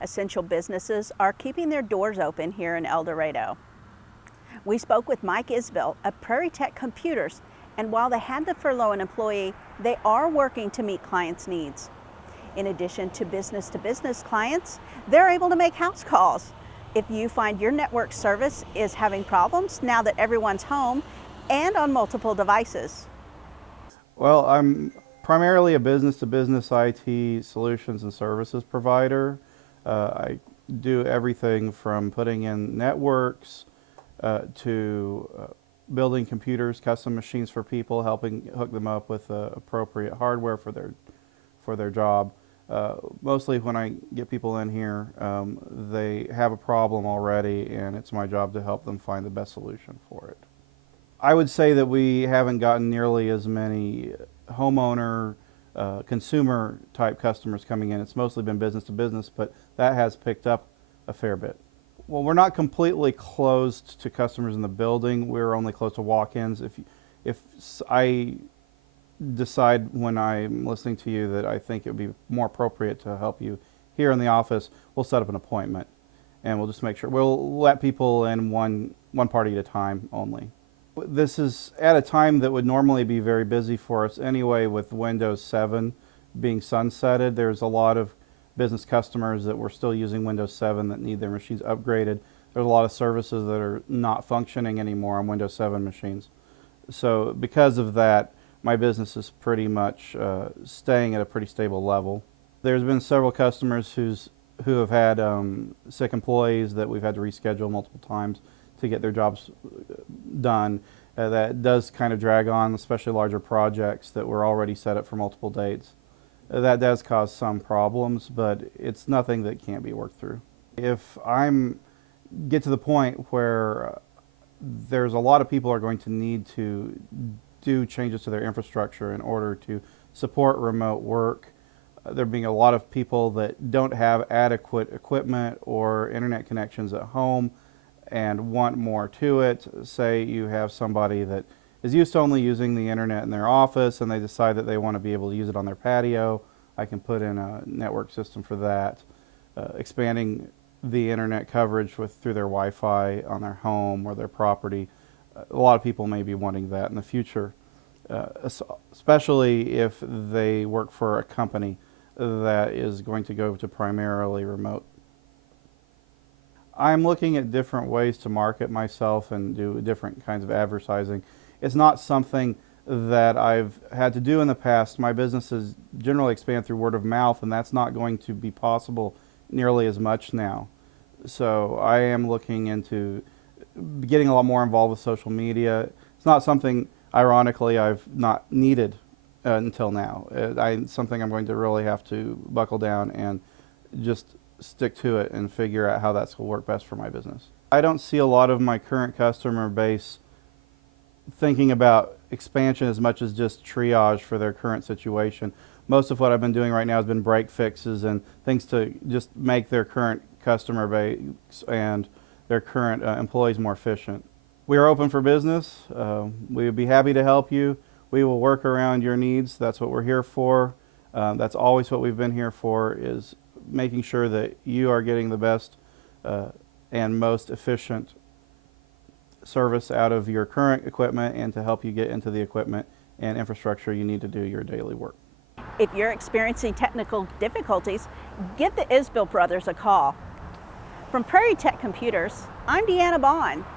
essential businesses are keeping their doors open here in El Dorado. We spoke with Mike Isbill of Prairie Tech Computers, and while they had to furlough an employee, they are working to meet clients' needs. In addition to business clients, they're able to make house calls. If you find your network service is having problems now that everyone's home and on multiple devices. Well, I'm primarily a business-to-business IT solutions and services provider. I do everything from putting in networks to building computers, custom machines for people, helping hook them up with appropriate hardware for their job. Mostly when I get people in here, they have a problem already, and it's my job to help them find the best solution for it. I would say that we haven't gotten nearly as many homeowner, consumer type customers coming in. It's mostly been business to business, but that has picked up a fair bit. Well, we're not completely closed to customers in the building. We're only closed to walk-ins. If I decide when I'm listening to you that I think it would be more appropriate to help you here in the office, we'll set up an appointment, and we'll just make sure we'll let people in one party at a time only. This is at a time that would normally be very busy for us anyway, with Windows 7 being sunsetted. There's a lot of business customers that were still using Windows 7 that need their machines upgraded. There's a lot of services that are not functioning anymore on Windows 7 machines. So because of that, my business is pretty much staying at a pretty stable level. There's been several customers who have had sick employees that we've had to reschedule multiple times to get their jobs done. That does kind of drag on, especially larger projects that were already set up for multiple dates. That does cause some problems, but it's nothing that can't be worked through. If get to the point where there's a lot of people are going to need to do changes to their infrastructure in order to support remote work. There being a lot of people that don't have adequate equipment or internet connections at home and want more to it. Say you have somebody that is used to only using the internet in their office and they decide that they want to be able to use it on their patio. I can put in a network system for that. Expanding the internet coverage through their Wi-Fi on their home or their property. A lot of people may be wanting that in the future, especially if they work for a company that is going to go to primarily remote. I'm looking at different ways to market myself and do different kinds of advertising. It's not something that I've had to do in the past. My businesses generally expand through word of mouth, and that's not going to be possible nearly as much now. So I am looking into getting a lot more involved with social media. It's not something, ironically, I've not needed until now. It's something I'm going to really have to buckle down and just stick to it and figure out how that's going to work best for my business. I don't see a lot of my current customer base thinking about expansion as much as just triage for their current situation. Most of what I've been doing right now has been break fixes and things to just make their current customer base and their current employees more efficient. We are open for business. We would be happy to help you. We will work around your needs. That's what we're here for. That's always what we've been here for, is making sure that you are getting the best and most efficient service out of your current equipment and to help you get into the equipment and infrastructure you need to do your daily work. If you're experiencing technical difficulties, give the Isbill brothers a call. From Prairie Tech Computers, I'm Deanna Bonn.